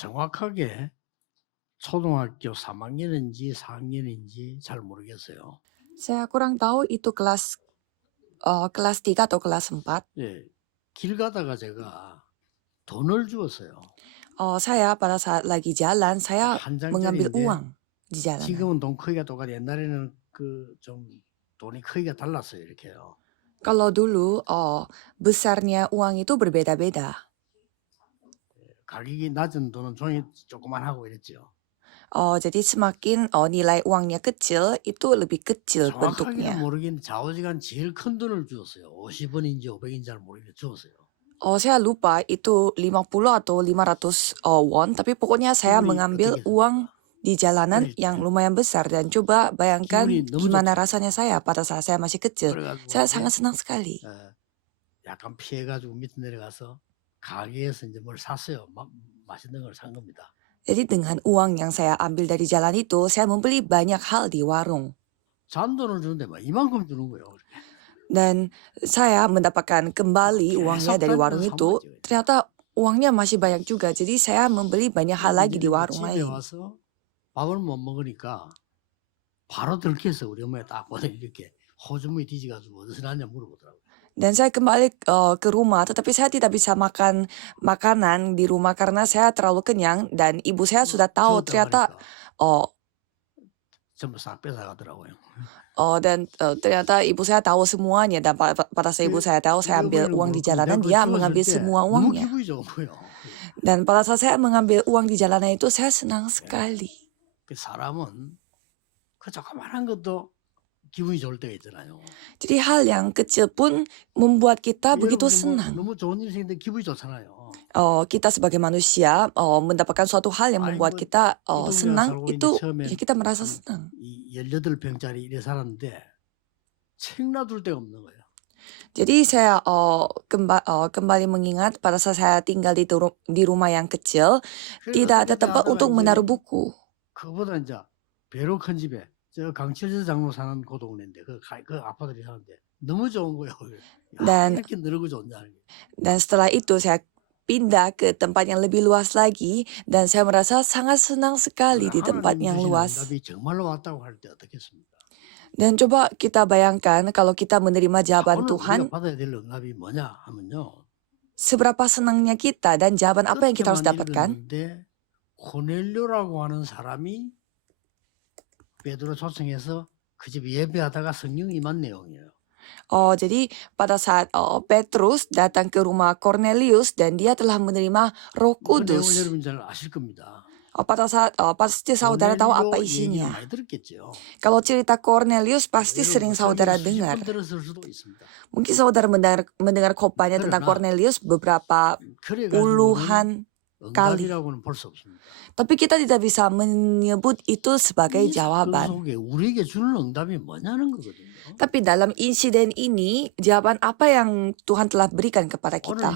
정확하게 초등학교 3학년인지 4학년인지 잘 모르겠어요. Saya kurang tahu itu kelas 3 atau kelas 4. 예, 길 가다가 제가 돈을 주었어요. Saya pada saat lagi jalan, saya 한 mengambil 장짜리인데 uang di jalanan. 지금은 돈 크기가 똑같아. 옛날에는 그 좀 돈이 크기가 달랐어요. 이렇게요. Kalau dulu, besarnya uang itu berbeda-beda. 가격이 낮은 돈은 종이 조그만하고 이랬죠. Jadi semakin nilai uangnya kecil, itu lebih kecil 정확하게는 bentuknya. 모르겠는데 좌우지간 제일 큰 돈을 주었어요. 50원인지 500인지 잘 모르겠는데 주었어요. Saya lupa itu 50 atau 500 won, tapi pokoknya saya 기분이 mengambil 어떻겠습니까? uang di jalanan 어릴 yang 때. lumayan besar dan coba bayangkan 기분이 너무 gimana 좋죠. rasanya saya pada saat saya masih kecil. 그래가지고 Saya 이제 sangat senang sekali. 약간 피해가지고 밑에 내려가서 가게에서 이제 뭘 샀어요. 맛있는 걸 산 겁니다. Jadi dengan uang yang saya ambil dari jalan itu, saya membeli banyak hal di warung. 잔돈을 주는데 막 이만큼 주는 거예요. 그렇게. Dan saya mendapatkan kembali uangnya dari warung itu, ternyata uangnya masih banyak juga. Jadi saya membeli banyak hal lagi di warung 집에 lain. 와서 밥을 못 먹으니까 바로 들켜서 우리 엄마가 딱 보더니 이렇게 호주머니 뒤져가지고 어디서 났냐 물어보더라고요. Dan saya kembali ke rumah, tetapi saya tidak bisa makan makanan di rumah karena saya terlalu kenyang dan ibu saya sudah tahu ternyata 전부 싹 뺏어가더라고요. dan ternyata ibu saya tahu semuanya dan pada saat ibu saya tahu saya ambil uang di jalanan, dia mengambil semua 너무 uangnya. 기분이 좋은 거예요. Dan pada saat saya mengambil uang di jalanan itu saya senang sekali. 그 사람은 그 조그만한 것도 기분이 좋을 때가 있잖아요. Jadi hal yang kecil pun membuat kita begitu senang. 너무 좋은 일이 생기는데 기분이 좋잖아요. Kita sebagai manusia mendapatkan suatu hal yang membuat kita senang, itu ya kita merasa senang. 18평짜리 일에 살았는데 책 놔둘 데가 없는 거예요. Jadi saya kembali mengingat pada saat saya tinggal di rumah yang kecil, tidak ada tempat untuk menaruh buku. 그보다 이제 배로 큰 집에 저 강철수 장로 사는 고동네인데 그 아파트에 사는데 너무 좋은 거예요. 이렇게 늘고 좋냐는 게. Dan setelah itu saya pindah ke tempat yang lebih luas lagi dan saya merasa sangat senang sekali di tempat yang luas. 정말로 왔다고 할 때 어떻겠습니까? Dan coba kita bayangkan kalau kita menerima jawaban Tuhan, 받아야 될 응답이 뭐냐 하면요. seberapa senangnya kita dan jawaban apa yang kita harus dapatkan. 고넬료라고 하는 사람이 베드로 초청해서 그 집 예배하다가 성령이 임한 내용이에요. Jadi pada saat Petrus datang ke rumah Cornelius dan dia telah menerima Roh Kudus. 그 내용을 여러분 잘 아실 겁니다. Pada saat pasti saudara tahu apa isinya. Kalau cerita Cornelius pasti sering saudara dengar. Mungkin saudara mendengar khotbahnya tentang Cornelius beberapa puluhan kali. Tapi kita tidak bisa menyebut itu sebagai jawaban. Tapi dalam insiden ini, jawaban apa yang Tuhan telah berikan kepada kita?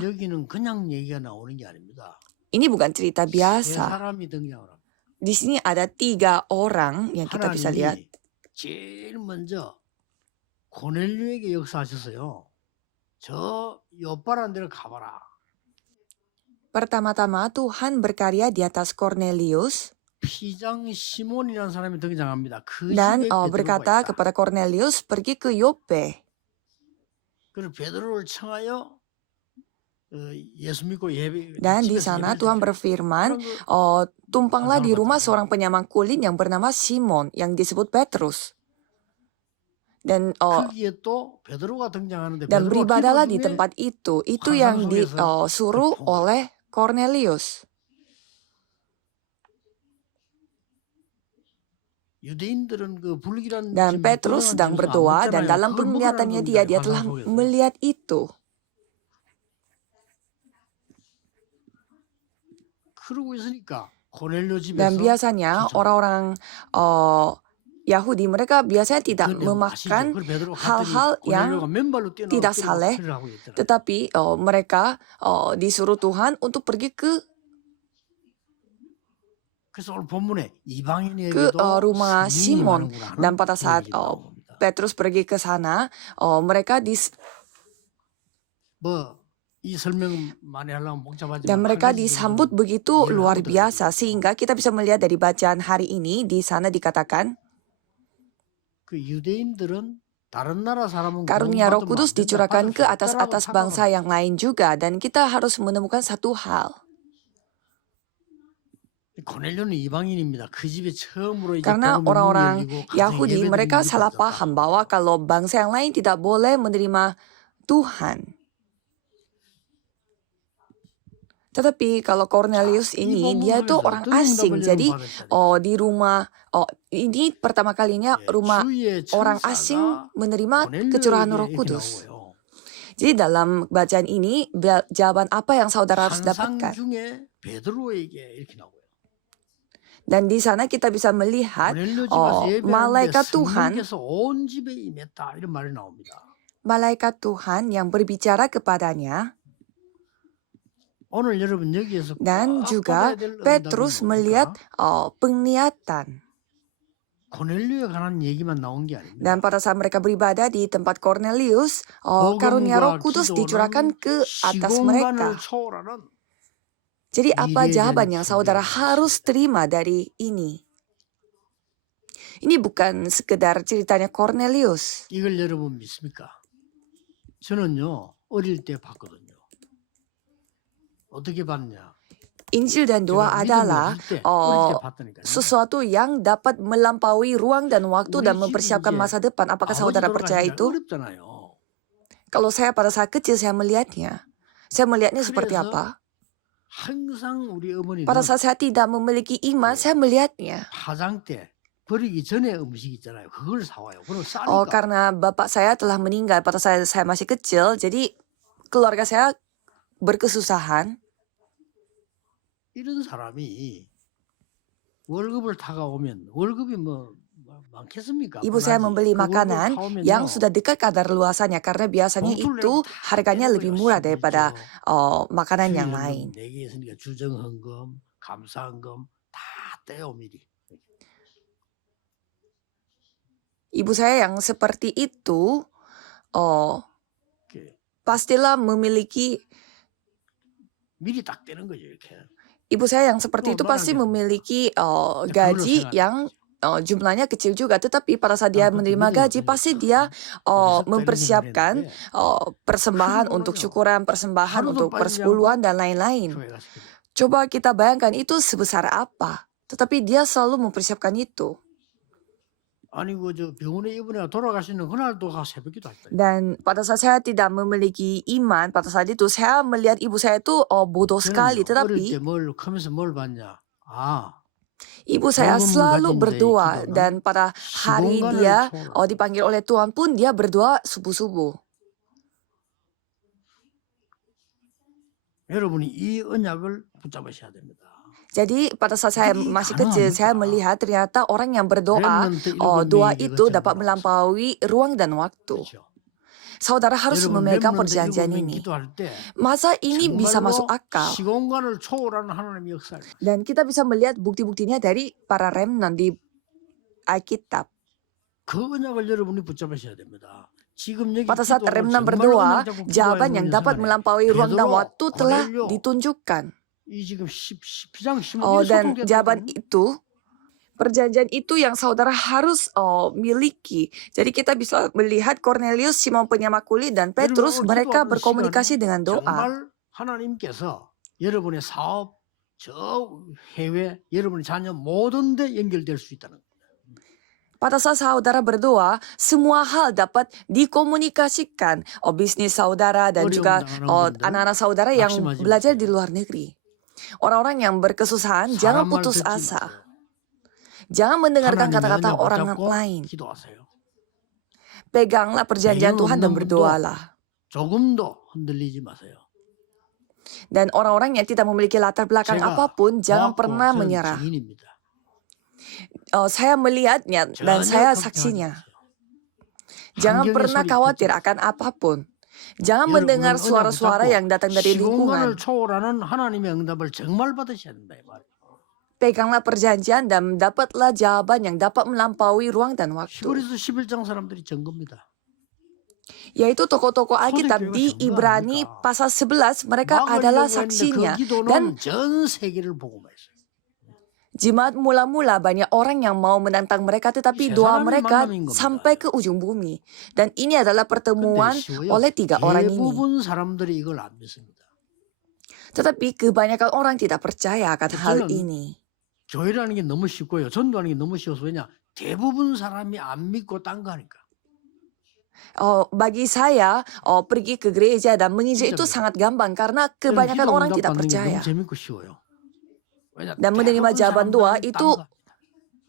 Ini bukan cerita biasa. Di sini ada 3 orang yang kita bisa lihat. 제일 먼저 고넬료에게 역사하셨어요. 저 요바라는 데를 가봐라. Pertama-tama Tuhan berkarya di atas Cornelius 피장 시몬이라는 사람이 등장합니다. dan berkata kepada Cornelius pergi ke Yope. 그리고 베드로를 청하여 Dan di sana Tuhan berfirman, tumpanglah di rumah seorang penyamang kulit yang bernama Simon yang disebut Petrus. Dan beribadalah di tempat itu yang disuruh oleh Cornelius. Dan Petrus sedang berdoa dan dalam penglihatannya dia telah melihat itu. Dan biasanya orang-orang Yahudi mereka biasanya tidak memakan hal-hal yang tidak saleh, tetapi mereka disuruh Tuhan untuk pergi ke rumah Simon. Dan pada saat Petrus pergi ke sana, mereka 이 설명 많이 하려면 복잡하지만 Dan 한 mereka 가지 disambut 정도는 begitu 이해를 luar 하고 biasa 들어야 됩니다. sehingga kita bisa melihat dari bacaan hari ini di sana dikatakan 그 유대인들은 다른 나라 사람은 karunia Roh 구원받으면 안 Kudus 된다, dicurahkan 받을 ke 수 없다라고 atas bangsa 착각합니다. yang lain juga dan kita harus menemukan satu hal. 고넬료는 이방인입니다. 그 집에 처음으로 이제 Karena 복음의 문이 orang-orang 열리고 가정 Yahudi 예배드리는 mereka 일이 salah 벌어졌다. paham bahwa kalau bangsa yang lain tidak boleh menerima Tuhan. Tetapi kalau Cornelius 이 ini 본문 dia itu 속에서 orang 어떤 asing. 응답을 Jadi 받았다니. di rumah ini pertama kalinya 예, rumah 주의 orang asing 천사가 menerima kecurahan 고넬료에게 Roh 이렇게 Kudus. 나오고요. Jadi dalam bacaan ini jawaban apa yang saudara harus 환상 dapatkan? 중에 베드로에게 이렇게 나오고요. Dan di sana kita bisa melihat 고넬료 집에서 예배하는데 malaikat Tuhan, 성령께서 온 집에 임했다 이런 말이 나옵니다. malaikat Tuhan yang berbicara kepadanya. 오늘 여러분 여기에서 Dan 꼭 juga 받아야 될 응답이 Petrus melihat 뭡니까? penglihatan. 고넬료에 관한 얘기만 나온 게 아닙니다. Dan pada saat mereka beribadah di tempat Cornelius, karunia Roh Kudus dicurahkan ke atas mereka. 시공간을 초월하는 Jadi apa 미래에 jawaban 대한 yang saudara 소리가 harus 있습니다. terima dari ini? Ini bukan sekedar ceritanya Cornelius. 이걸 여러분 믿습니까? 저는요 어릴 때 봤거든요. 어떻게 봤냐? Injil dan doa 제가 믿음이 adalah 없을 때 어릴 때 봤다니까요. sesuatu yang dapat melampaui ruang dan waktu dan 우리 mempersiapkan 집이 masa depan. Apakah 아버지 saudara percaya 돌아가시니까 itu? 어렵잖아요. Kalau saya pada saat kecil saya melihatnya seperti 그래서 apa? 항상 우리 어머니는 Pada saat saya tidak memiliki iman, saya melihatnya. 파장 때 버리기 전에 음식 있잖아요. 그걸 사와요. 그럼 Oh, 싸니까. karena bapak saya telah meninggal pada saat saya masih kecil, jadi keluarga saya berkesusahan. 이런 사람이 월급을 타가오면 월급이 뭐 많겠습니까? Ibu saya membeli makanan yang sudah dekat kadar luasannya karena biasanya itu harganya lebih murah daripada makanan yang lain. 내게 있으니까 주정헌금, 감사헌금 다 떼요 미리. Ibu saya yang seperti itu pastilah memiliki 미리 딱 떼는 거죠 이렇게. Ibu saya yang seperti itu pasti memiliki gaji yang jumlahnya kecil juga. Tetapi pada saat dia menerima gaji, pasti dia mempersiapkan persembahan untuk syukuran, persembahan untuk persepuluhan, dan lain-lain. Coba kita bayangkan itu sebesar apa. Tetapi dia selalu mempersiapkan itu. Dan pada saat saya tidak memiliki iman, pada saat itu saya melihat ibu saya itu bodoh sekali. Tetapi ibu saya selalu berdoa dan pada hari dia dipanggil oleh Tuhan pun dia berdoa subuh-subuh. 여러분이 이 언약을 붙잡으셔야 됩니다. Jadi pada saat saya masih kecil, saya melihat ternyata orang yang berdoa, doa itu dapat melampaui ruang dan waktu. Saudara harus memegang perjanjian ini. Masa ini bisa masuk akal? Dan kita bisa melihat bukti-buktinya dari para remnant di Alkitab. Pada saat remnant berdoa, jawaban yang dapat melampaui ruang dan waktu telah ditunjukkan. Dan jawaban itu, perjanjian itu yang saudara harus miliki. Jadi kita bisa melihat Cornelius, Simon penyamak kulit, dan Petrus, mereka berkomunikasi dengan doa. 하나님께서 여러분의 사업, 저 해외, 여러분의 자녀 모든 데 연결될 수 있다는 거예요. Pada saat saudara berdoa, semua hal dapat dikomunikasikan. Bisnis saudara dan juga anak-anak saudara yang belajar di luar negeri. Orang-orang yang berkesusahan, jangan putus asa. Jangan mendengarkan kata-kata orang lain. Peganglah perjanjian Tuhan dan berdoalah. Dan orang-orang yang tidak memiliki latar belakang apapun, jangan pernah menyerah. Saya melihatnya dan saya saksinya. Jangan pernah khawatir akan apapun. Jangan mendengar suara-suara yang datang dari lingkungan. Peganglah perjanjian dan dapatlah jawaban yang dapat melampaui ruang dan waktu. Yaitu tokoh-tokoh Alkitab di 초대교회가 Ibrani 전부합니까? pasal 11 mereka 막으려고 adalah 했는데 그 saksinya. Dan 기도는 전 세계를 복음화했어요. jemaat mula-mula banyak orang yang mau menantang mereka, tetapi 세 doa 사람의 mereka 만남인 겁니다. sampai ke ujung bumi. Dan ini adalah 근데 pertemuan 쉬워요. oleh 3 orang ini. 대부분 사람들이 이걸 안 믿습니다. Tetapi kebanyakan orang tidak percaya akan hal 저는 ini. 교회라는 게 너무 쉽고요. 전도하는 게 너무 쉬워서 왜냐? 대부분 사람이 안 믿고 딴 거 하니까. Bagi saya, pergi ke gereja dan menginjil 진짜 itu 그래요. sangat gampang karena 저는 kebanyakan 기도 orang tidak 응답받는 게 percaya. 너무 재밌고 쉬워요. 왜냐? Dan menerima 대부분 jawaban doa 사람들은 딴 itu 거.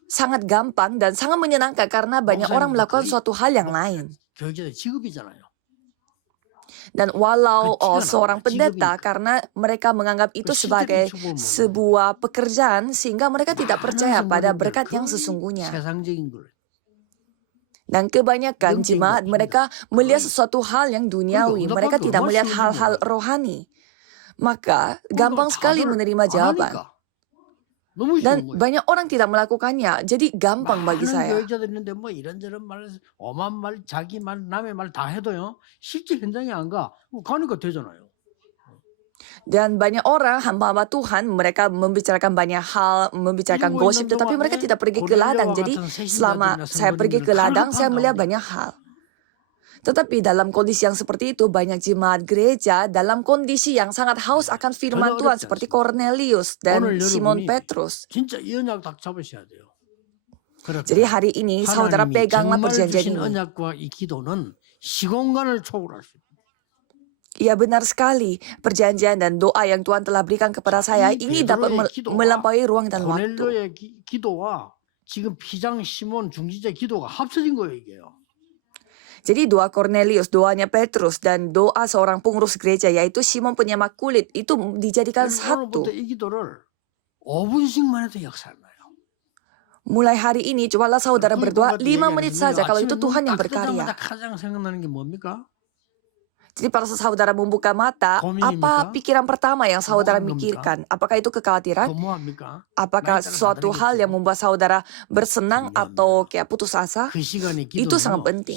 sangat gampang dan sangat menyenangkan karena banyak orang 목사님도 melakukan 거의 suatu hal yang lain. 교육자들 직업이잖아요. Dan walau Kecil seorang namanya, pendeta, 직업이니까. karena mereka menganggap itu 그 sebagai 실제로 축복을 먹는 sebuah pekerjaan, sehingga mereka tidak 많은 percaya pada 성도님들 berkat yang 거의 sesungguhnya. 세상적인 걸. Dan kebanyakan 영적인 거 jemaat 없습니다. mereka melihat 거의. sesuatu hal yang duniawi. 그러니까 Mereka 응답받기 tidak 얼마나 melihat 쉬운지 hal-hal 몰라요. rohani. Maka gampang 그러니까 sekali 다들 menerima 안 jawaban. 하니까 너무 Dan 쉬운 거예요. banyak orang tidak melakukannya. Jadi gampang bagi 많은 saya. 교육자들 있는데 뭐 이런저런 말, 엄한 말, 자기 말, 남의 말 다 해도요. 실제 현장에 안 가. 가니까 되잖아요. Dan banyak orang, hamba-hamba Tuhan, mereka membicarakan banyak hal, membicarakan 이러고 gosip, 있는 tetapi mereka 동안에 tidak pergi ke ladang. 고넬료와 Jadi 같은 selama 새신자들이나 saya pergi ke 성도님들은 ladang, saya 갈급한 melihat 가운데 banyak hal. Tetapi dalam kondisi yang seperti itu, banyak jemaat gereja dalam kondisi yang sangat haus akan firman 전혀 Tuhan 어렵지 seperti 않습니다. Cornelius dan 오늘 Simon 여러분이 Petrus. 진짜 이 언약 딱 잡으셔야 돼요. Jadi 그렇다. hari ini saudara 하나님이 peganglah 정말 perjanjian 주신 ini. 언약과 이 기도는 시공간을 초월할 수 있다. Ya benar sekali, perjanjian dan doa yang Tuhan telah berikan kepada saya 이 ini dapat 베드로의 기도와 melampaui ruang dan waktu. 고넬료의 기도와 지금 피장 시몬 중지자 기도가 합쳐진 거예요, 이게요. Jadi doa Cornelius, doanya Petrus, dan doa seorang pengurus gereja yaitu Simon penyemak kulit itu dijadikan satu. 오늘부터 이 기도를 5분씩만 해도 역사를 나요. Mulai hari ini cobalah saudara berdoa 5 menit saja kalau itu Tuhan yang berkarya. 가장 생각나는 게 뭡니까? Jadi pada saat saudara membuka mata, apa pikiran pertama yang saudara mikirkan? Apakah itu kekhawatiran? Apakah suatu hal yang membuat saudara bersenang atau kayak putus asa? Itu sangat penting.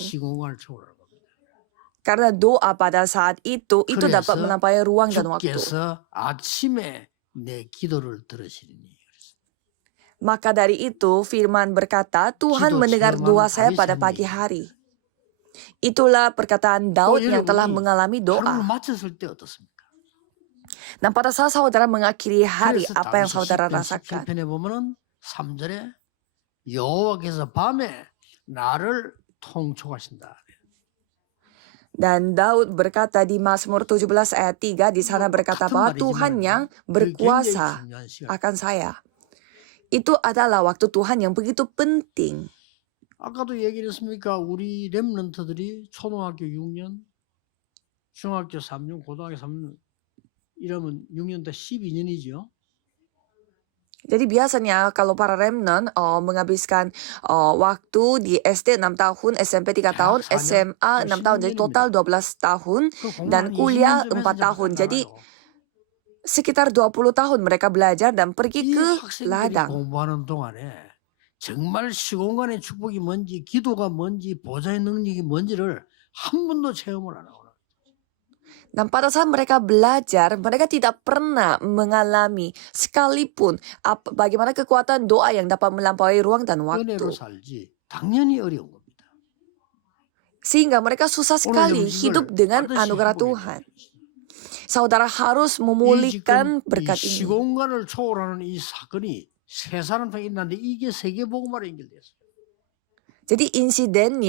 Karena doa pada saat itu dapat melampaui ruang dan waktu. Maka dari itu firman berkata, Tuhan mendengar doa saya pada pagi hari. Itulah perkataan Daud yang telah mengalami doa. Dan pada saat saudara mengakhiri hari, apa yang saudara rasakan? Dan Daud berkata di Mazmur 17 ayat 3, di sana berkata bahwa Tuhan yang berkuasa akan saya. Itu adalah waktu Tuhan yang begitu penting. 아까도 얘기했습니까? 우리 렘넌트들이 초등학교 6년, 중학교 3년, 고등학교 3년 이러면 6년 다 12년이죠. Jadi biasanya kalau para remnant menghabiskan waktu di SD 6 tahun, SMP 3 tahun, SMA 6 tahun, jadi total 12 tahun dan kuliah 4 tahun. Jadi sekitar 20 tahun mereka belajar dan pergi ke ladang. 공부하는 동안에 정말 시공간의 축복이 뭔지, 기도가 뭔지, 보좌의 능력이 뭔지를 한 번도 체험을 안 하고. Dan pada saat mereka belajar, mereka tidak pernah mengalami sekalipun bagaimana kekuatan doa yang dapat melampaui ruang dan waktu. Sehingga mereka susah sekali hidup dengan anugerah Tuhan. Saudara harus memulihkan berkat ini. 시공간을 초월하는 이 사건이 세 사람한테 있는데 이게 세계복음화로 연결됐어요. Jadi insiden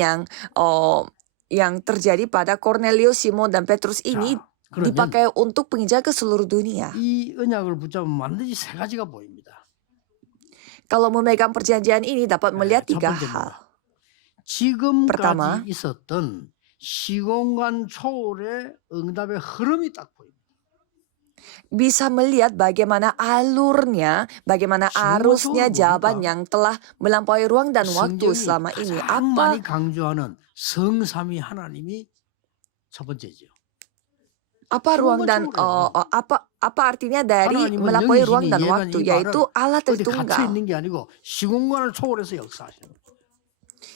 yang terjadi pada Cornelius, Simon dan Petrus ini dipakai untuk penginjilan ke seluruh dunia. 이 언약을 붙잡으면 반드시 세 가지가 보입니다. Kalau memegang perjanjian ini dapat melihat 3 hal. 지금까지 있었던 시공간 초월의 응답의 흐름이 딱 보입니다. Bisa melihat bagaimana alurnya, bagaimana arusnya jawaban yang telah melampaui ruang dan waktu selama ini. Apa 강조하는 성삼위 하나님이 첫 번째죠. Apa ruang dan apa artinya dari melampaui ruang dan waktu, yaitu Allah Tritunggal. 시공간을 초월해서 역사하시는.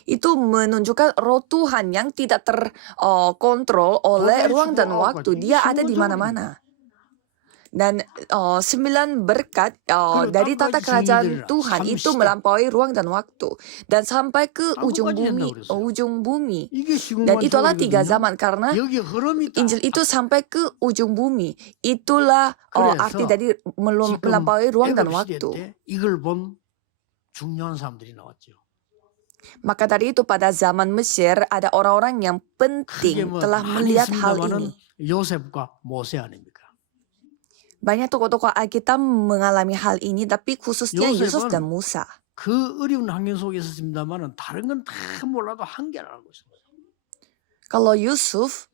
Itu menunjukkan roh Tuhan yang tidak terkontrol oleh ruang dan waktu. Dia ada di mana-mana. Dan 9 berkat dari tata kerajaan Tuhan itu melampaui ruang dan waktu. Dan sampai ke ujung bumi. Dan itulah 3 zaman karena Injil itu sampai ke ujung bumi. Itulah arti dari melampaui ruang dan waktu. 이걸 본 중요한 사람들이 나왔죠. Maka dari itu pada zaman Mesir ada orang-orang yang penting telah melihat hal ini. 요셉과 모세 아닙니까? Banyak tokoh-tokoh Alkitab mengalami hal ini, tapi khususnya Yusuf dan Musa. 그 어려운 환경 속에 있었습니다만은 다른 건 다 몰라도 한계를 알고 있습니다. Kalau Yusuf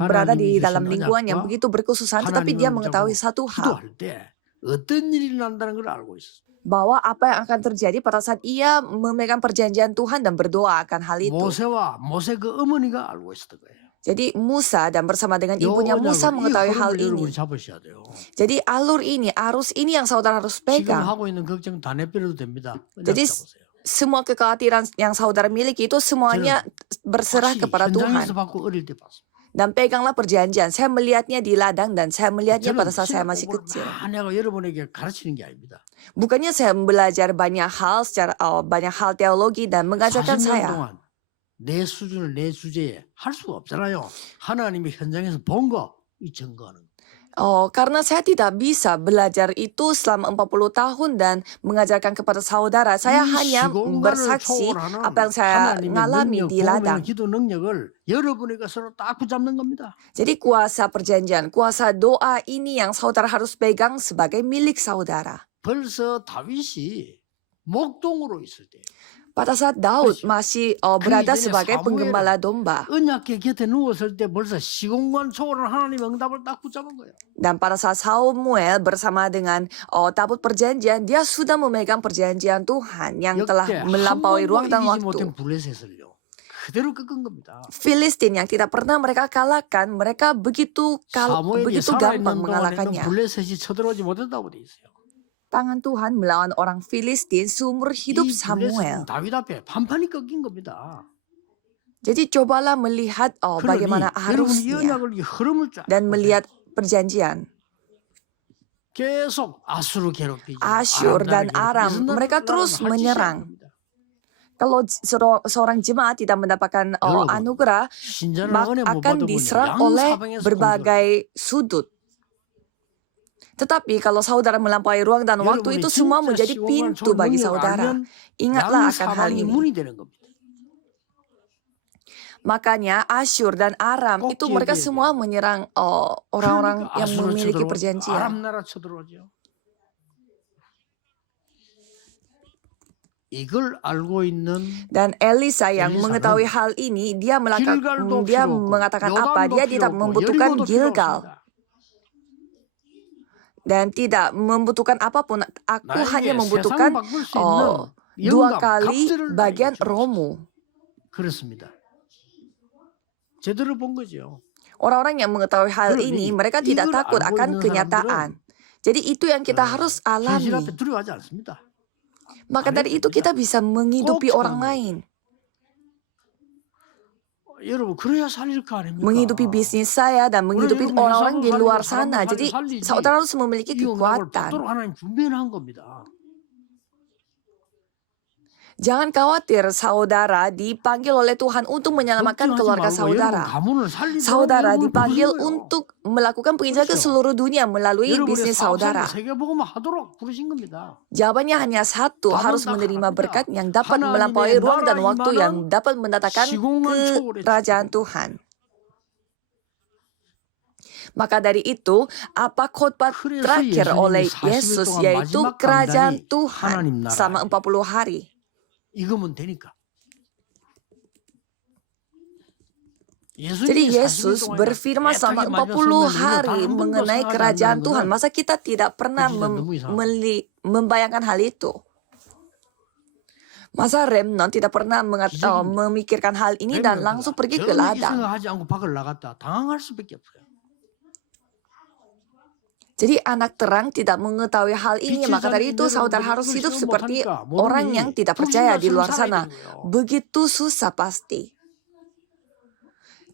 berada di dalam lingkungan yang begitu berkesusahan, tetapi dia mengetahui satu hal. 기도할 때 어떤 일이 난다는 걸 알고 있었어요. Bahwa apa yang akan terjadi pada saat ia memegang perjanjian Tuhan dan berdoa akan hal itu. 모세와 모세 그 어머니가 알고 있었던 거예요. Jadi Musa dan bersama dengan ibunya Musa mengetahui hal ini. Jadi arus ini yang saudara harus pegang. Jadi semua kekhawatiran yang saudara miliki itu semuanya berserah kepada Tuhan. Dan peganglah perjanjian. Saya melihatnya di ladang dan saya melihatnya pada saat saya masih kecil. Bukannya saya belajar banyak hal teologi dan mengajarkan saya. 내 수준을 내 주제에 할 수가 없잖아요. 하나님이 현장에서 본 거 이 증거하는. Karena saya tidak bisa belajar itu selama 40 tahun dan mengajarkan kepada saudara. Saya hanya bersaksi apa yang saya alami di ladang. Jadi kuasa perjanjian, kuasa doa ini yang saudara harus pegang sebagai milik saudara. 벌써 다윗이 목동으로 있을 때 pada saat Daud masih berada sebagai penggembala domba. Dan pada saat Samuel bersama dengan tabut perjanjian, dia sudah memegang perjanjian Tuhan yang telah melampaui ruang dan waktu. Filistin yang tidak pernah mereka kalahkan, mereka begitu gampang mengalahkannya. Tangan Tuhan melawan orang Filistin seumur hidup Samuel. Jadi cobalah melihat bagaimana arusnya dan melihat perjanjian. Asyur dan Aram, mereka terus menyerang. Kalau seorang jemaat tidak mendapatkan anugerah, maka akan diserang oleh berbagai sudut. Tetapi kalau saudara melampaui ruang dan waktu, itu semua menjadi pintu bagi saudara. Ingatlah akan hal ini. Makanya Asyur dan Aram itu mereka semua menyerang orang-orang yang memiliki perjanjian. Dan Elisa yang mengetahui hal ini, dia mengatakan apa? Dia tidak membutuhkan Gilgal. Dan tidak membutuhkan apapun. Aku hanya membutuhkan 2 kali bagian rohmu. Orang-orang yang mengetahui hal ini, mereka tidak takut akan kenyataan. Jadi itu yang kita harus alami. Maka dari itu kita bisa menghidupi orang lain. Menghidupi bisnis saya dan menghidupi orang-orang di luar sana. Jadi saudara harus memiliki kekuatan. Jangan khawatir saudara dipanggil oleh Tuhan untuk menyelamatkan keluarga saudara. Saudara dipanggil untuk melakukan penginjilan ke seluruh dunia melalui bisnis saudara. Jawabannya hanya satu, harus menerima berkat yang dapat melampaui ruang dan waktu, yang dapat mendatangkan kerajaan Tuhan. Maka dari itu, apa khotbah terakhir oleh Yesus, yaitu kerajaan Tuhan selama 40 hari. Jadi Yesus berfirman selama 40 hari mengenai kerajaan Tuhan. Masa kita tidak pernah membayangkan hal itu? Masa remnant tidak pernah memikirkan hal ini dan langsung pergi ke ladang? Jadi anak terang tidak mengetahui hal ini, maka dari itu saudara harus hidup seperti orang yang tidak percaya di luar sana. Begitu susah pasti.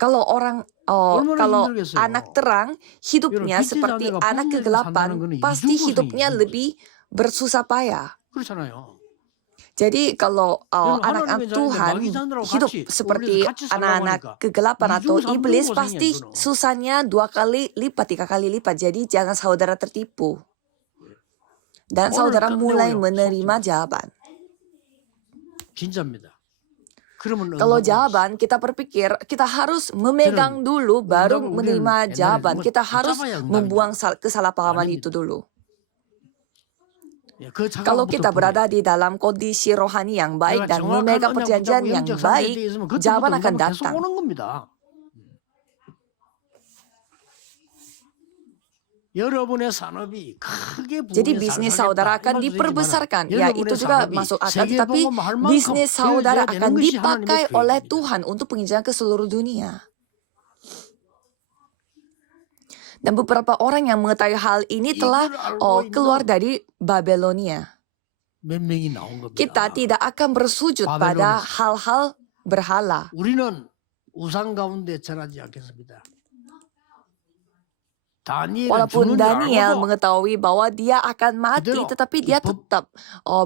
Kalau anak terang hidupnya seperti anak kegelapan, pasti hidupnya lebih bersusah payah. Jadi kalau anak-anak Tuhan hidup seperti anak-anak kegelapan atau iblis, pasti susahnya 2 kali lipat, 3 kali lipat. Jadi jangan saudara tertipu. Dan saudara mulai menerima jawaban. Kalau jawaban kita berpikir kita harus memegang dulu baru menerima jawaban. Kita harus membuang kesalahpahaman itu dulu. Kalau kita berada di dalam kondisi rohani yang baik dan memegang perjanjian yang baik, jawaban akan datang. Jadi bisnis saudara akan diperbesarkan. Ya, itu juga masuk akal. Tetapi bisnis saudara akan dipakai oleh Tuhan untuk penginjilan ke seluruh dunia. Dan beberapa orang yang mengetahui hal ini telah keluar dari Babelonia. Kita tidak akan bersujud pada hal-hal berhala. Walaupun Daniel mengetahui bahwa dia akan mati, tetapi dia tetap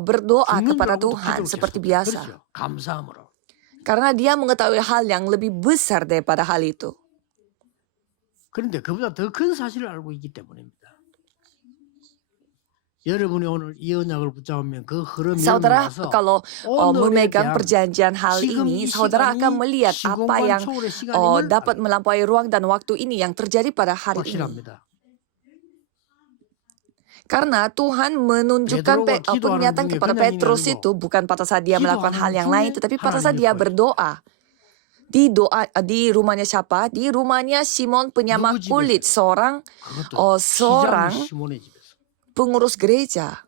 berdoa kepada Tuhan seperti biasa. Karena dia mengetahui hal yang lebih besar daripada hal itu. Saudara, kalau memegang perjanjian hal ini, saudara akan melihat apa yang dapat melampaui ruang dan waktu ini yang terjadi pada hari ini. Karena Tuhan menunjukkan pernyataan kepada Petrus itu bukan pada saat dia melakukan hal yang lain, tetapi pada saat dia berdoa. Di rumahnya siapa? Di rumahnya Simon penyamak kulit, seorang pengurus gereja.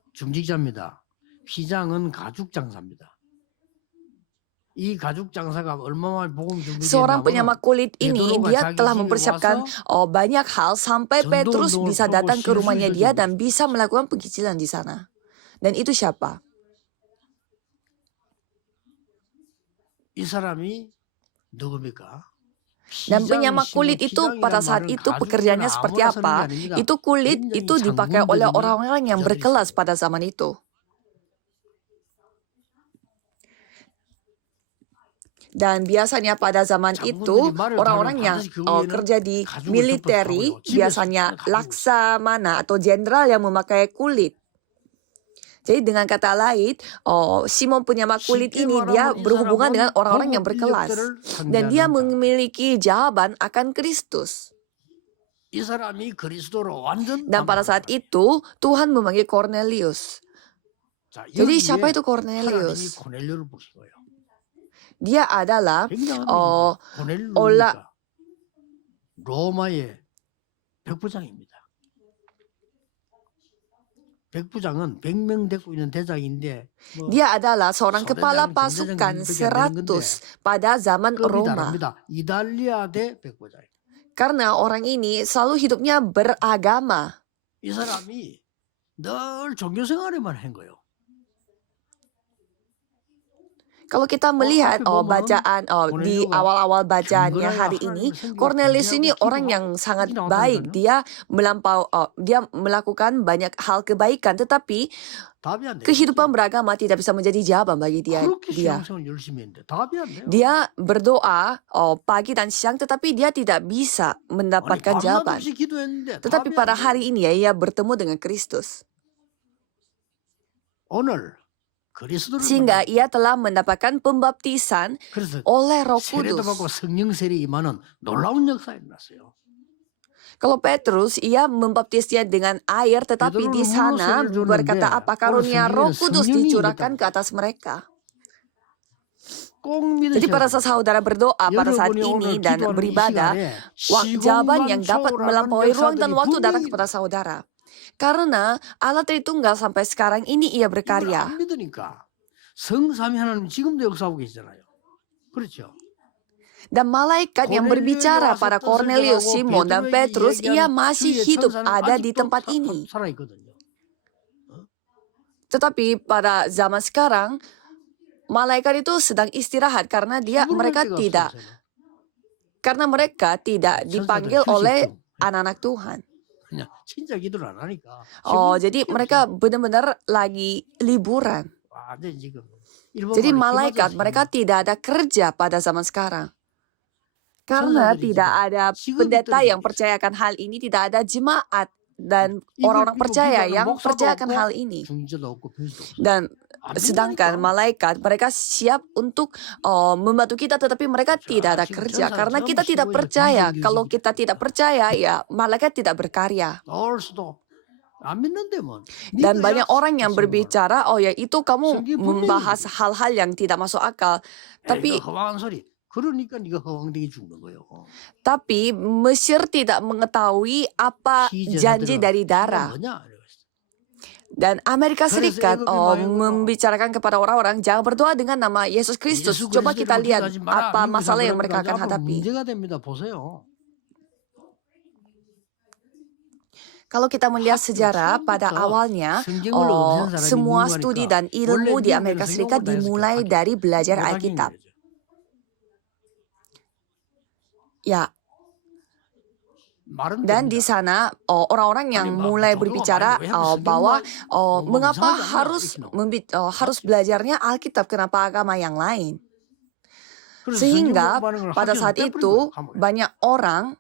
Seorang penyamak kulit ini, dia telah mempersiapkan banyak hal sampai Petrus bisa datang ke rumahnya dia dan bisa melakukan penginjilan di sana. Dan itu siapa? Dan penyamak kulit itu pada saat itu pekerjaannya seperti apa? Itu kulit itu dipakai oleh orang-orang yang berkelas pada zaman itu. Dan biasanya pada zaman itu orang-orang yang kerja di militeri, biasanya laksamana atau jenderal yang memakai kulit. Jadi dengan kata lain, Simon penyamak kulit ini dia berhubungan dengan orang-orang yang berkelas. Dan dia memiliki jawaban akan Kristus. Dan pada saat itu, Tuhan memanggil Cornelius. Jadi siapa itu Cornelius? Dia adalah 로마의 백부장입니다. 백부장은 100명 데리고 있는 대장인데 Dia adalah seorang kepala pasukan 100 pada zaman Roma. 이달리아 대 백부장. Karena orang ini selalu hidupnya beragama. 이 사람이 늘 종교 생활에만 한 거예요. Kalau kita melihat bacaan di awal-awal bacaannya hari ini, Cornelius ini orang yang sangat baik. Dia melakukan banyak hal kebaikan, tetapi kehidupan beragama tidak bisa menjadi jawaban bagi dia. Dia berdoa pagi dan siang, tetapi dia tidak bisa mendapatkan jawaban. Tetapi pada hari ini ia bertemu dengan Kristus. Sehingga ia telah mendapatkan pembaptisan oleh Roh Kudus. Kalau Petrus, ia membaptisnya dengan air, tetapi di sana berkata apa? Karunia Roh Kudus dicurahkan ke atas mereka. Jadi pada saat saudara berdoa pada saat ini dan beribadah, jawaban yang dapat melampaui ruang dan waktu datang kepada saudara. Karena Allah Tritunggal sampai sekarang ini ia berkarya. Dan malaikat yang berbicara pada Cornelius, Simon, dan Petrus, ia masih hidup ada di tempat ini. Tetapi pada zaman sekarang, malaikat itu sedang istirahat karena mereka tidak dipanggil oleh anak-anak Tuhan. Jadi mereka benar-benar lagi liburan. Jadi malaikat mereka tidak ada kerja pada zaman sekarang. Karena tidak ada pendeta yang percayakan hal ini, tidak ada jemaat dan orang-orang percaya yang percayakan hal ini. Dan sedangkan malaikat mereka siap untuk membantu kita, tetapi mereka tidak ada kerja karena kita tidak percaya. Kalau kita tidak percaya, ya malaikat tidak berkarya. Dan banyak orang yang berbicara, oh ya itu kamu membahas hal-hal yang tidak masuk akal. Tapi Mesir tidak mengetahui apa janji dari darah. Dan Amerika Serikat membicarakan kepada orang-orang, jangan berdoa dengan nama Yesus Kristus. Coba kita lihat apa masalah yang mereka akan hadapi. Kalau kita melihat sejarah pada awalnya, semua studi dan ilmu di Amerika Serikat dimulai dari belajar Alkitab. Ya. Dan di sana orang-orang yang mulai berbicara bahwa mengapa harus belajarnya Alkitab, kenapa agama yang lain. Sehingga pada saat itu banyak orang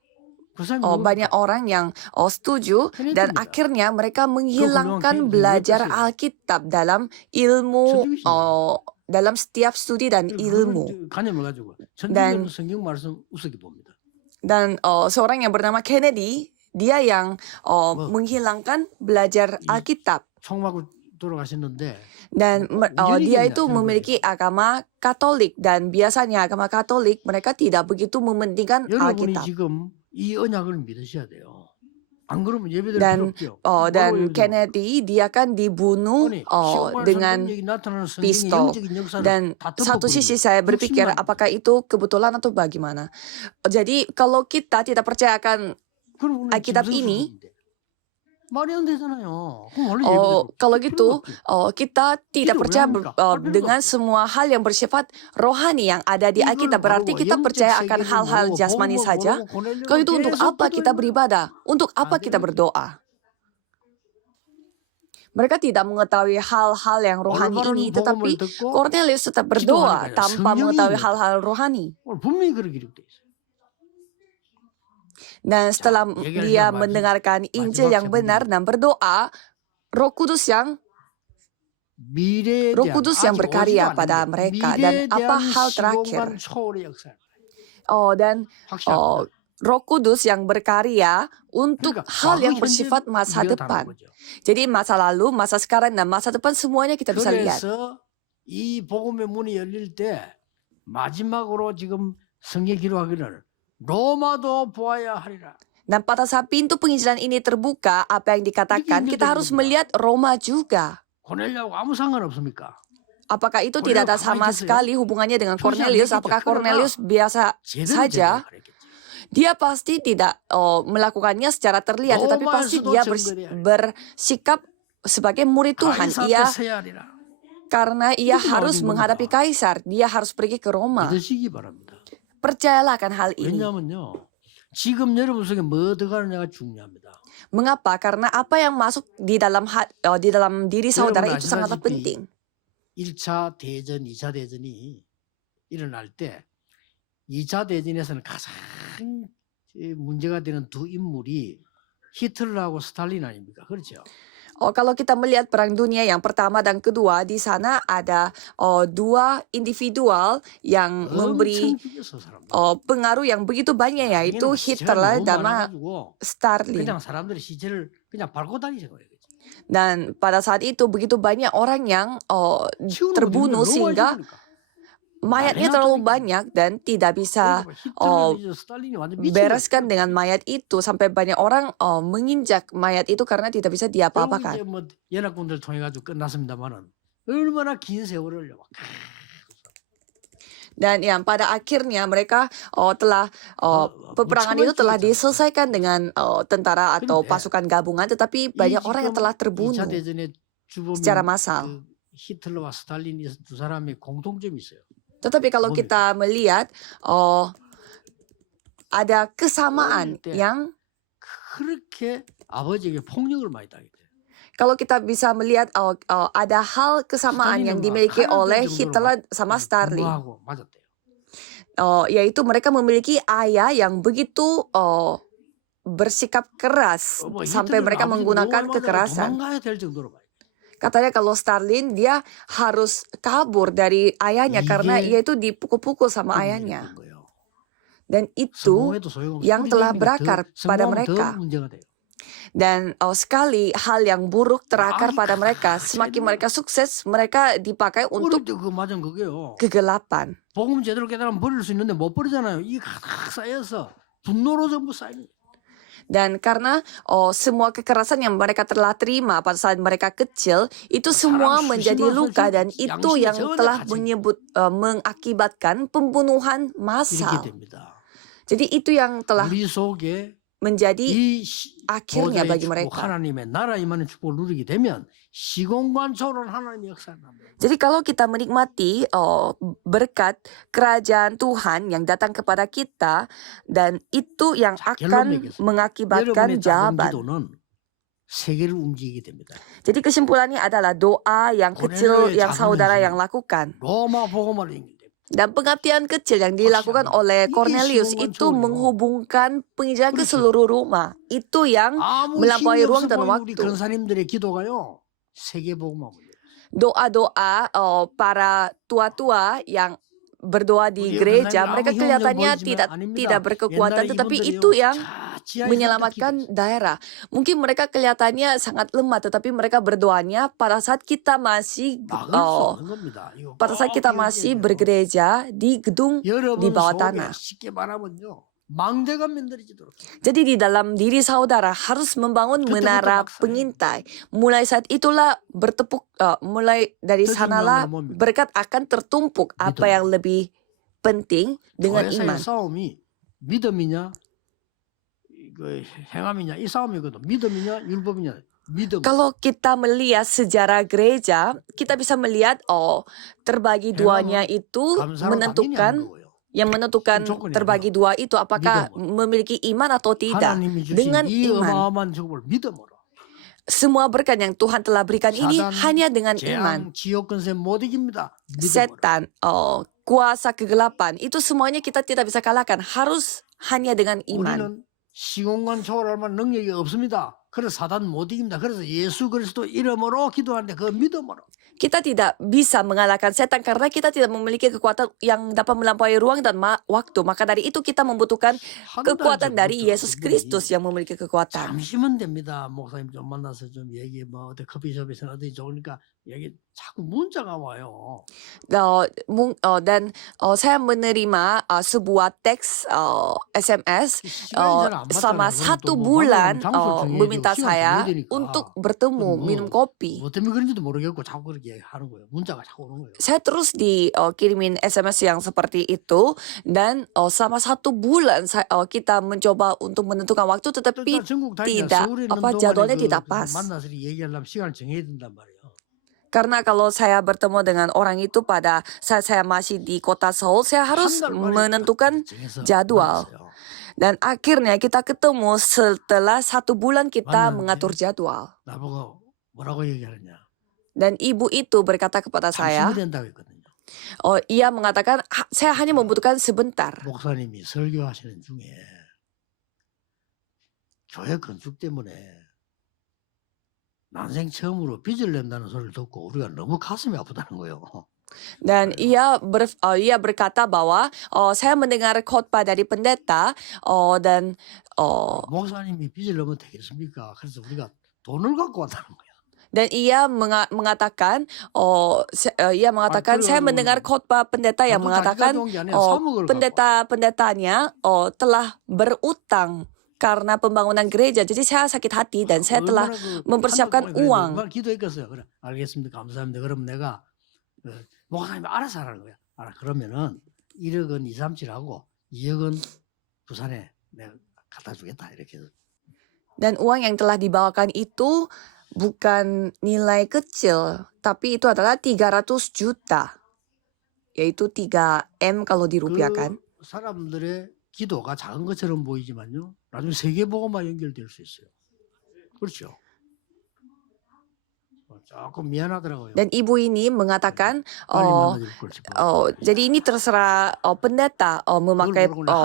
yang setuju dan akhirnya mereka menghilangkan belajar Alkitab dalam ilmu, dalam setiap studi dan ilmu. Dan seorang yang bernama Kennedy, dia yang menghilangkan belajar Alkitab. Dan dia itu memiliki agama Katolik, dan biasanya agama Katolik mereka tidak begitu mementingkan Alkitab. Dan Kennedy dia kan dibunuh dengan pistol. Dan satu sisi saya berpikir apakah itu kebetulan atau bagaimana. Jadi kalau kita tidak percayakan Alkitab ini, kalau gitu kita tidak percaya dengan semua hal yang bersifat rohani yang ada di Alkitab. Berarti kita percaya akan hal-hal jasmani saja. Kalau itu untuk apa kita beribadah? Untuk apa kita berdoa? Mereka tidak mengetahui hal-hal yang rohani ini, tetapi Cornelius tetap berdoa tanpa mengetahui hal-hal rohani. Dan setelah dia mendengarkan Injil yang benar dan berdoa, Roh Kudus yang berkarya pada mereka. Dan apa hal terakhir? Roh Kudus yang berkarya untuk hal yang bersifat masa depan. Jadi masa lalu, masa sekarang, dan masa depan semuanya kita bisa lihat. 이 복음의 문이 열릴 때 마지막으로 지금 성경 기록하기를 로마도 보아야 하리라. Dan pada saat pintu penginjilan ini terbuka, apa yang dikatakan, kita harus melihat Roma juga. Apakah itu tidak ada sama sekali hubungannya dengan Cornelius? Apakah Cornelius biasa saja? Dia pasti tidak melakukannya secara terlihat, tetapi pasti dia bersikap sebagai murid Tuhan. Karena ia harus menghadapi kaisar, dia harus pergi ke Roma. Percayalah akan hal ini. Mengapa? Karena apa yang masuk di dalam diri saudara itu sangat penting. 1차 대전, 2차 대전이 일어날 때 2차 대전에서는 가장 문제가 되는 두 인물이 히틀러하고 스탈린 아닙니까? 그렇죠? Kalau kita melihat Perang Dunia yang pertama dan kedua, di sana ada dua individual yang memberi pengaruh yang begitu banyak, yaitu Hitler dan Stalin. Dan pada saat itu begitu banyak orang yang terbunuh sehingga mayatnya terlalu banyak dan tidak bisa bereskan dengan mayat itu, sampai banyak orang menginjak mayat itu karena tidak bisa diapa-apakan. Dan yang pada akhirnya mereka telah peperangan itu telah diselesaikan dengan tentara atau pasukan gabungan, tetapi banyak orang yang telah terbunuh secara massal. 히틀러와 스탈린 이 두 사람의 공통점이 있어요. Tetapi kalau kita melihat ada kesamaan yang 그렇게 아버지에게 폭력을 많이 당했대요. kalau kita bisa melihat ada hal kesamaan yang dimiliki oleh Hitler sama Stalin, yaitu mereka memiliki ayah yang begitu bersikap keras sampai mereka menggunakan kekerasan. Katanya kalau Stalin dia harus kabur dari ayahnya karena ia itu dipukul-pukul sama ayahnya. Dan itu yang telah berakar pada mereka. Dan sekali hal yang buruk terakar pada mereka, semakin mereka sukses, mereka dipakai untuk kegelapan. 복음 제대로 깨달으면 버릴 수 있는데 못 버리잖아요. 이게 가득 쌓여서 분노로 전부 쌓이는. Dan karena semua kekerasan yang mereka telah terima pada saat mereka kecil, itu semua menjadi luka dan itu yang telah mengakibatkan pembunuhan massal. Jadi itu yang telah menjadi akhirnya bagi mereka. Jadi kalau kita menikmati berkat kerajaan Tuhan yang datang kepada kita, dan itu yang akan mengakibatkan jawaban. Jadi kesimpulannya adalah doa yang kecil yang saudara yang lakukan. Dan pengabdian kecil yang dilakukan oleh Cornelius itu menghubungkan penginjilan ke seluruh rumah. Itu yang melampaui ruang dan waktu. Doa-doa para tua-tua yang berdoa di gereja, mereka kelihatannya tidak berkekuatan, tetapi itu yang menyelamatkan daerah. Mungkin mereka kelihatannya sangat lemah, tetapi mereka berdoanya pada saat kita masih bergereja di gedung di bawah tanah. Jadi di dalam diri saudara harus membangun menara pengintai. Mulai saat itulah mulai dari sanalah berkat akan tertumpuk. Apa yang lebih penting dengan iman. Kalau kita melihat sejarah gereja, kita bisa melihat terbagi duanya itu menentukan terbagi dua itu apakah memiliki iman atau tidak. Dengan iman, semua berkat yang Tuhan telah berikan ini hanya dengan iman. Setan, kuasa kegelapan, itu semuanya kita tidak bisa kalahkan. Harus hanya dengan iman. 시공간 초월할 만한 능력이 없습니다. 그래서 사단 못 이깁니다. 그래서 예수 그리스도 이름으로 기도하는데 그 믿음으로. Kita tidak bisa mengalahkan setan karena kita tidak memiliki kekuatan yang dapat melampaui ruang dan waktu. Maka dari itu kita membutuhkan kekuatan dari Yesus Kristus yang memiliki kekuatan. 잠시면 됩니다. 목사님 좀 만나서 좀 얘기 어디 커피숍에서 어디 좋으니까 얘기 자꾸 문자가 와요. Dan saya menerima sebuah teks SMS selama 1 bulan meminta saya untuk bertemu minum kopi. Saya terus dikirimin SMS yang seperti itu, dan selama 1 bulan kita mencoba untuk menentukan waktu, tetapi jadwalnya tidak pas. Karena kalau saya bertemu dengan orang itu pada saat saya masih di kota Seoul, saya harus menentukan jadwal. Dan akhirnya kita ketemu setelah 1 bulan kita mengatur jadwal. Dan ibu itu berkata kepada saya, ia mengatakan, saya hanya membutuhkan sebentar. 목사님이 설교하시는 중에 교회 건축 때문에 난생 처음으로 빚을 낸다는 소리를 듣고 우리가 너무 가슴이 아프다는 거예요. Dan ia berkata bahwa saya mendengar khotbah dari pendeta dan 목사님이 빚을 내면 되겠습니까? 그래서 우리가 돈을 갖고 왔다는 거야. Dan ia mengatakan saya mendengar khotbah pendeta yang mengatakan pendetanya telah berutang karena pembangunan gereja. Jadi saya sakit hati dan saya telah mempersiapkan uang. 알겠습니다. 감사합니다. 그럼 내가 목사님 알아서 하라는 거야. 그러면은 1억은 237하고 2억은 부산에 내가 갖다 주겠다 이렇게. Dan uang yang telah dibawakan itu bukan nilai kecil, tapi itu adalah 300 juta. Yaitu 3M kalau dirupiahkan. 그 사람들의 기도가 작은 것처럼 보이지만요. 나중에 세계복음화 연결될 수 있어요. 그렇죠. 조금 미안하더라고요. Dan ibu ini mengatakan, jadi ini terserah pendeta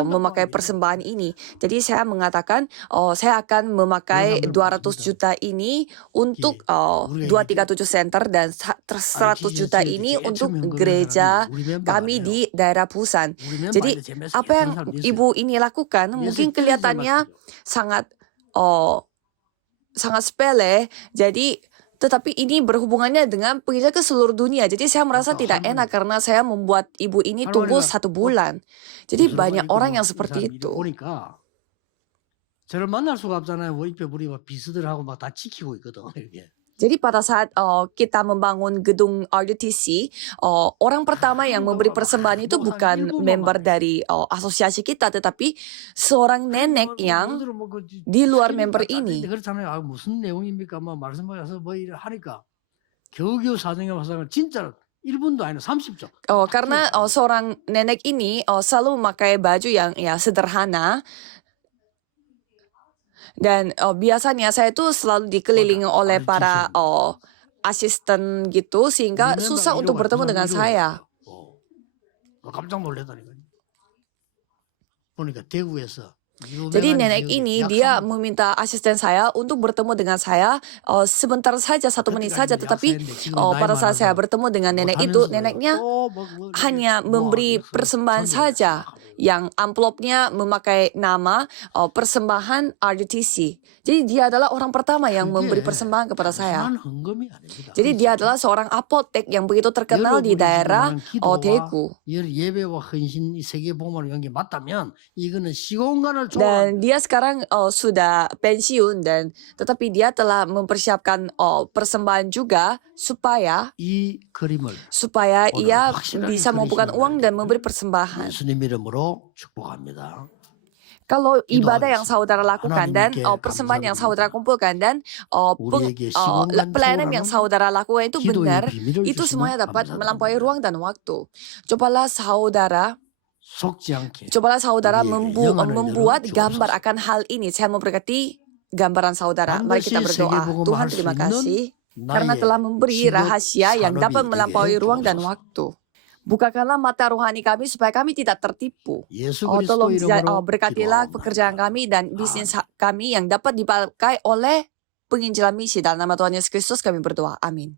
memakai persembahan ini. Jadi saya mengatakan, saya akan memakai 200 juta ini untuk 237 center dan 100 juta ini untuk gereja kami di daerah Busan. Jadi apa yang ibu ini lakukan mungkin kelihatannya sangat sepele. Jadi tetapi ini berhubungannya dengan pengejar ke seluruh dunia. Jadi saya merasa tidak enak karena saya membuat ibu ini tunggu 1 bulan. Jadi banyak orang yang seperti itu. 저를 만날 수가 없잖아요. 입에 우리 비스들 하고 막 다 지키고 있거든. 이렇게. Jadi pada saat kita membangun gedung RUTC, orang pertama yang memberi persembahan itu bukan member dari asosiasi kita, tetapi seorang nenek yang di luar member ini. 그렇잖아요. 무슨 내용입니까? 뭐 말씀하셔서 뭐 하니까 겨우겨우 사정에 와서 진짜 1분도 아니라 30초. Karena seorang nenek ini selalu memakai baju yang sederhana. Dan biasanya saya tuh selalu dikelilingi oleh para asisten gitu sehingga susah untuk bertemu dengan saya. 깜짝 놀랐다니까. 보니까 대구에서 Jadi nenek ini dia meminta asisten saya untuk bertemu dengan saya sebentar saja, 1 menit saja. Tetapi pada saat saya bertemu dengan nenek itu, neneknya hanya memberi persembahan saja. Yang amplopnya memakai nama persembahan RUTC. Jadi dia adalah orang pertama yang memberi persembahan kepada saya. Jadi dia adalah seorang apotek yang begitu terkenal di daerah Daegu. Dan dia sekarang sudah pensiun dan tetapi dia telah mempersiapkan persembahan juga supaya ia bisa mengumpulkan uang dan memberi persembahan. Kalau ibadah yang saudara lakukan dan persembahan yang saudara kumpulkan dan pelayanan yang saudara lakukan itu benar, itu semuanya dapat melampaui ruang dan waktu. Cobalah saudara membuat gambar akan hal ini. Saya memberkati gambaran saudara. Mari kita berdoa. Tuhan, terima kasih karena telah memberi rahasia yang dapat melampaui ruang dan waktu. Bukakanlah mata rohani kami supaya kami tidak tertipu. Tolong berkatilah pekerjaan kami dan bisnis kami yang dapat dipakai oleh penginjilan misi. Dalam nama Tuhan Yesus Kristus kami berdoa. Amin.